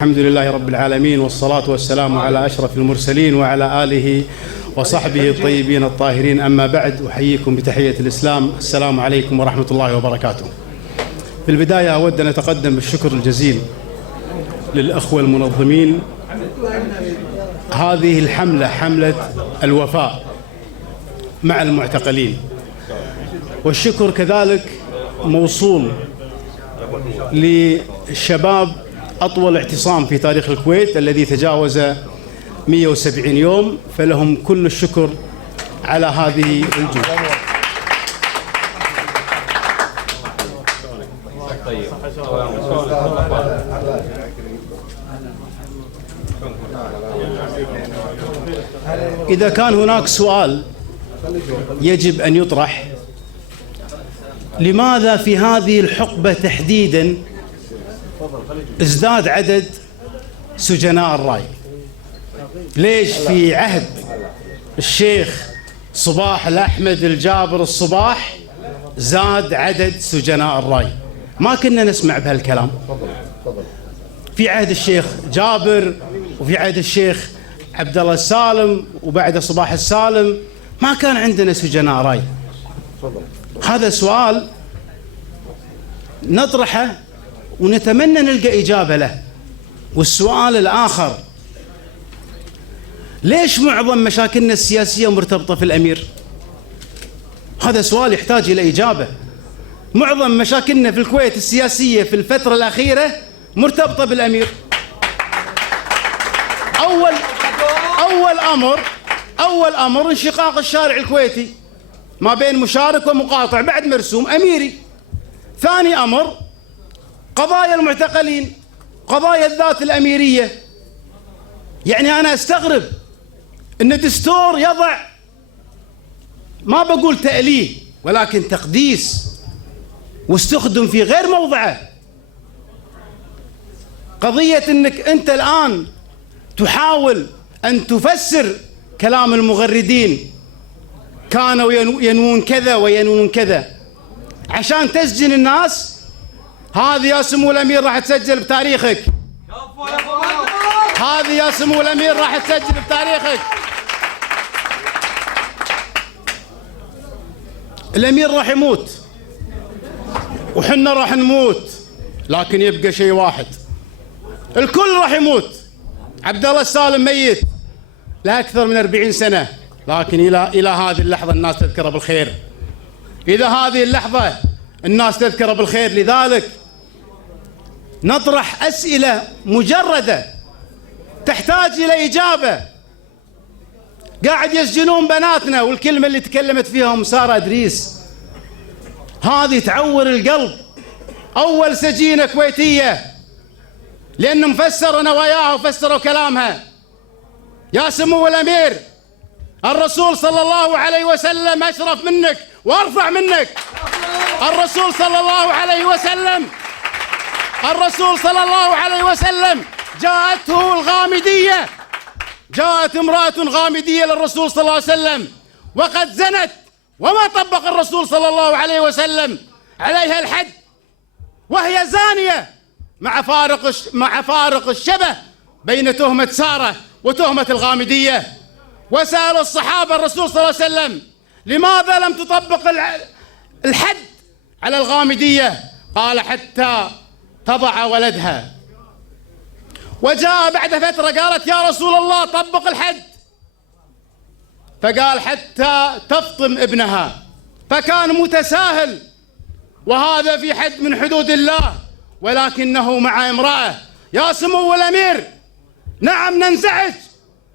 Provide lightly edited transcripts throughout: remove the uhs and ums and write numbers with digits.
الحمد لله رب العالمين، والصلاة والسلام على أشرف المرسلين وعلى آله وصحبه الطيبين الطاهرين. أما بعد، أحييكم بتحية الإسلام. السلام عليكم ورحمة الله وبركاته. في البداية أود أن أتقدم بالشكر الجزيل للأخوة المنظمين هذه الحملة، حملة الوفاء مع المعتقلين، والشكر كذلك موصول للشباب أطول اعتصام في تاريخ الكويت الذي تجاوز 170 يوم، فلهم كل الشكر على هذه الجهود. إذا كان هناك سؤال يجب أن يطرح: لماذا في هذه الحقبة تحديداً ازداد عدد سجناء الراي؟ ليش في عهد الشيخ صباح الأحمد الجابر الصباح زاد عدد سجناء الراي؟ ما كنا نسمع بهالكلام. في عهد الشيخ جابر وفي عهد الشيخ عبد الله السالم وبعد صباح السالم ما كان عندنا سجناء راي. هذا سؤال نطرحه ونتمنى نلقى إجابة له. والسؤال الآخر: ليش معظم مشاكلنا السياسية مرتبطة في الأمير؟ هذا سؤال يحتاج إلى إجابة. معظم مشاكلنا في الكويت السياسية في الفترة الأخيرة مرتبطة بالأمير. أول أمر انشقاق الشارع الكويتي ما بين مشارك ومقاطع بعد مرسوم أميري. ثاني أمر قضايا المعتقلين، قضايا الذات الأميرية. يعني أنا أستغرب أن الدستور يضع، ما بقول تأليه ولكن تقديس، واستخدم في غير موضعه. قضية أنك أنت الآن تحاول أن تفسر كلام المغردين، كانوا ينوون كذا وينوون كذا عشان تسجن الناس. هذه يا سمو الأمير راح تسجل بتاريخك. هذه يا سمو الأمير راح تسجل بتاريخك. الأمير راح يموت وحنا راح نموت، لكن يبقى شيء واحد: الكل راح يموت. عبد الله السالم ميت له أكثر من 40 سنة، لكن إلى هذه اللحظة الناس تذكره بالخير. إذا هذه اللحظة الناس تذكره بالخير. لذلك نطرح أسئلة مجردة تحتاج إلى إجابة. قاعد يسجنون بناتنا، والكلمة اللي تكلمت فيها سارة إدريس هذه تعور القلب. أول سجينة كويتية لأنهم فسروا نواياها وفسروا كلامها. يا سمو الأمير، الرسول صلى الله عليه وسلم أشرف منك وأرفع منك. الرسول صلى الله عليه وسلم جاءته الغامدية، جاءت امرأة غامدية للرسول صلى الله عليه وسلم وقد زنت، وما طبق الرسول صلى الله عليه وسلم عليها الحد وهي زانية، مع فارق الشبه بين تهمة سارة وتهمة الغامدية. وسأل الصحابة الرسول صلى الله عليه وسلم: لماذا لم تطبق الحد على الغامدية؟ قال: حتى تضع ولدها. وجاء بعد فترة قالت: يا رسول الله طبق الحد، فقال: حتى تفطم ابنها. فكان متساهل، وهذا في حد من حدود الله، ولكنه مع امرأة. يا سمو الأمير، نعم ننزعج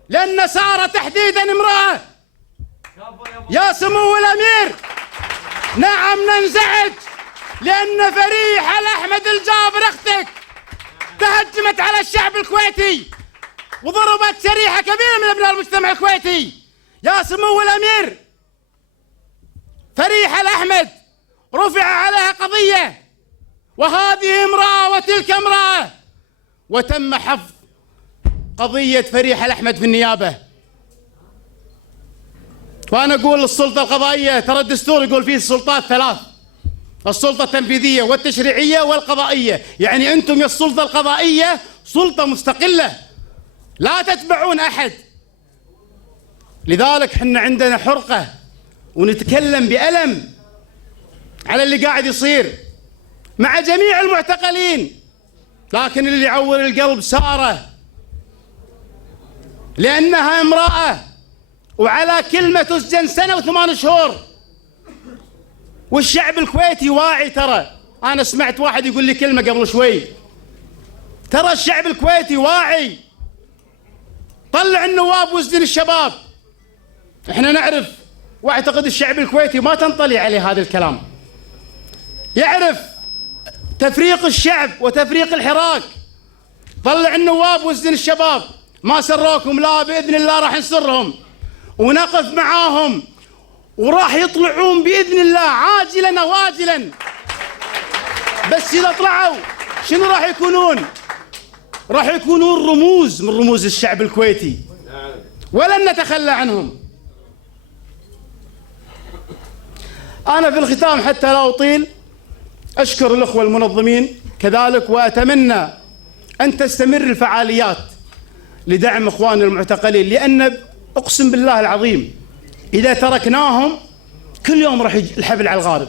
لأن سارة تحديدا امرأة. يا سمو الأمير، نعم ننزعج لأن فريحة الأحمد الجابر أختك تهجمت على الشعب الكويتي وضربت شريحة كبيرة من أبناء المجتمع الكويتي. يا سمو الأمير، فريحة الأحمد رفع عليها قضية، وهذه امرأة وتلك امرأة، وتم حفظ قضية فريحة الأحمد في النيابة. وأنا أقول للسلطة القضائية: ترى الدستور يقول فيه السلطات 3، السلطة التنفيذية والتشريعية والقضائية. يعني أنتم يا السلطة القضائية سلطة مستقلة لا تتبعون أحد. لذلك حنا عندنا حرقة ونتكلم بألم على اللي قاعد يصير مع جميع المعتقلين، لكن اللي يعور القلب سارة، لأنها امرأة وعلى كلمة تسجن 1 و8 شهور. والشعب الكويتي واعي. ترى أنا سمعت واحد يقول لي كلمة قبل شوي، ترى الشعب الكويتي واعي. طلع النواب واسجن الشباب. احنا نعرف واعتقد الشعب الكويتي ما تنطلي عليه هذا الكلام، يعرف تفريق الشعب وتفريق الحراك. طلع النواب واسجن الشباب. ما سروكم، لا بإذن الله راح نسرهم ونقف معاهم، وراح يطلعون بإذن الله عاجلا أو آجلا. بس إذا طلعوا شنو راح يكونون؟ راح يكونون رموز من رموز الشعب الكويتي، ولن نتخلى عنهم. أنا في الختام حتى لا أطيل أشكر الأخوة المنظمين كذلك، وأتمنى أن تستمر الفعاليات لدعم إخواننا المعتقلين، لأن أقسم بالله العظيم إذا تركناهم كل يوم راح الحبل على الغارب،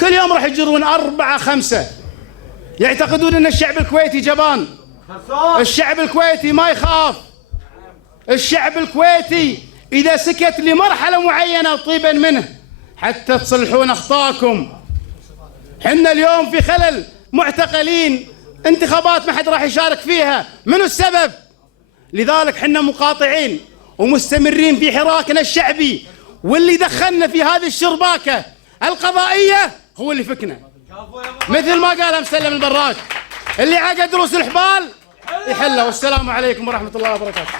كل يوم راح يجرون 4 5 يعتقدون أن الشعب الكويتي جبان. الشعب الكويتي ما يخاف. الشعب الكويتي إذا سكت لمرحلة معينة طيبا منه حتى تصلحون أخطاءكم. حنا اليوم في خلل، معتقلين، انتخابات ما حد راح يشارك فيها، منو السبب؟ لذلك حنا مقاطعين ومستمرين في حراكنا الشعبي، واللي دخلنا في هذه الشرباكة القضائية هو اللي فكنا. مثل ما قالها مسلم البراك، اللي عقد رؤوس الحبال يحلها. والسلام عليكم ورحمة الله وبركاته.